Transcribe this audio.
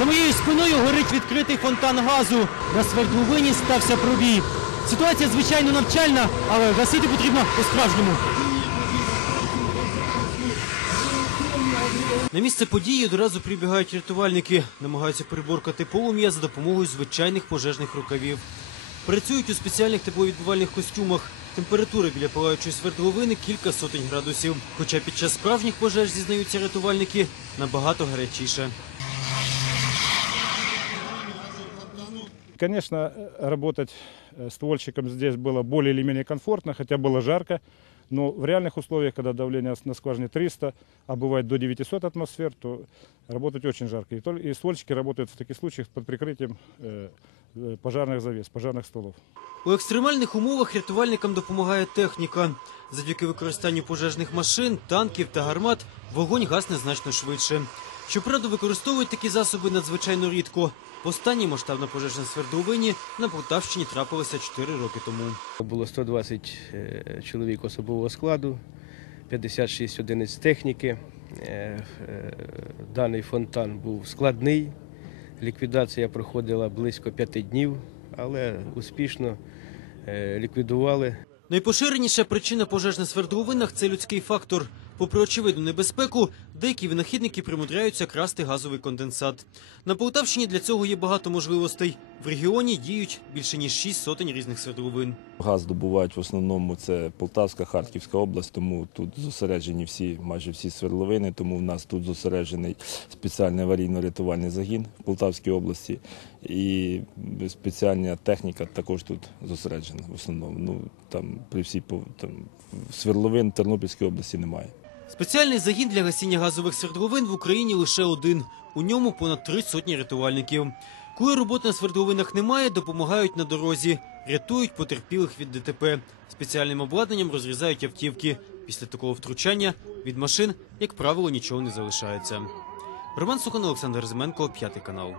За моєю спиною горить відкритий фонтан газу. На свердловині стався пробій. Ситуація звичайно навчальна, але гасити потрібно по-справжньому. На місце події одразу прибігають рятувальники, намагаються приборкати полум'я за допомогою звичайних пожежних рукавів. Працюють у спеціальних тепловідбивальних костюмах. Температура біля палаючої свердловини кілька сотень градусів. Хоча під час справжніх пожеж, зізнаються рятувальники, набагато гарячіше. Конечно, э, работать э, ствольщиком здесь было более или менее комфортно, хотя было жарко. Но в реальных условиях, когда давление на скважине 300, а бывает до 900 атмосфер, то работать очень жарко. И, тол- и ствольщики работают в таких случаях под прикрытием э, э, пожарных завес, пожарных стволов. У екстремальних умовах рятувальникам допомагає техніка. Завдяки використанню пожежних машин, танків та гармат вогонь гасне значно швидше. Щоправда, використовують такі засоби надзвичайно рідко. Останній масштабна пожежа на свердловині на Полтавщині трапилася 4 роки тому. Було 120 е, чоловік особового складу, 56 одиниць техніки. Е, е, Даний фонтан був складний. Ліквідація проходила близько п'яти днів, але успішно ліквідували. Найпоширеніша причина пожеж на свердловинах – це людський фактор. Попри очевидну небезпеку, деякі винахідники примудряються красти газовий конденсат. На Полтавщині для цього є багато можливостей. В регіоні діють більше ніж 6 сотень різних свердловин. Газ добувають в основному це Полтавська, Харківська область, тому тут зосереджені всі, майже всі свердловини, тому в нас тут зосереджений спеціальний аварійно-рятувальний загін в Полтавській області. І спеціальна техніка також тут зосереджена в основному. Ну, там при всій там, свердловин Тернопільській області немає. Спеціальний загін для гасіння газових свердловин в Україні лише один. У ньому понад три сотні рятувальників. Коли роботи на свердловинах немає, допомагають на дорозі, рятують потерпілих від ДТП. Спеціальним обладнанням розрізають автівки. Після такого втручання від машин, як правило, нічого не залишається. Роман Сухан, Олександр Зименко, п'ятий канал.